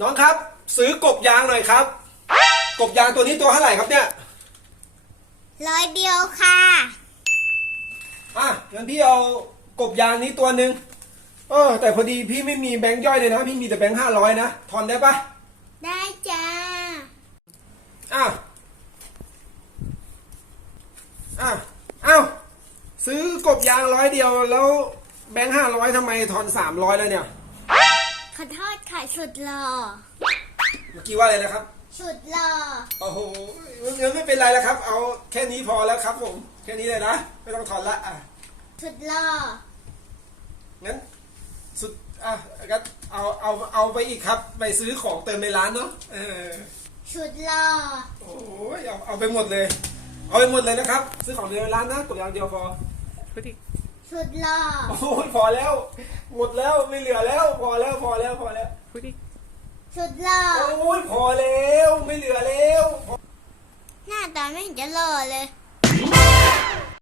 น้องครับ ซื้อกบยางหน่อยครับ กบยางตัวนี้ตัวเท่าไหร่ครับเนี่ยร้อยเดียวค่ะอะงั้นพี่เอากบยางนี้ตัวหนึ่งเออแต่พอดีพี่ไม่มีแบงค์ย่อยเลยนะ พี่มีแต่แบงค์ห้าร้อยนะทอนได้ปะได้จ้าอ้าวอ้าวอ้าวซื้อกบยางร้อยเดียวแล้วแบงค์ห้าร้อยทำไมทอนสามร้อยแล้วเนี่ย ขอโทษค่ะสุดหล่อเมื่อกี้ว่าอะไรนะครับ สุดหล่อโอ้โหงั้นไม่เป็นไรแล้วครับ เอาแค่นี้พอแล้วครับ ผม แค่นี้เลยนะ ไม่ต้องถอนละอะ สุดหล่องั้นสุดอะงั้นเอาเอาเอาไปอีกครับ ไปซื้อของเติมในร้านเนาะเออสุดหล่อโอ้ยเอาเอาไปหมดเลย เอาไปหมดเลยนะครับ ซื้อของเติมในร้านนะกดอย่างเดียวพอพูดอีก สุดหล่อโอ้ยพอแล้ว หมดแล้วไม่เหลือแล้ว พอแล้วพอแล้วพอแล้วพูดอีกสุดหล่อโอ้ยพอแล้วไม่เหลือแล้ว หน้าตาไม่เห็นจะหล่อเลยโ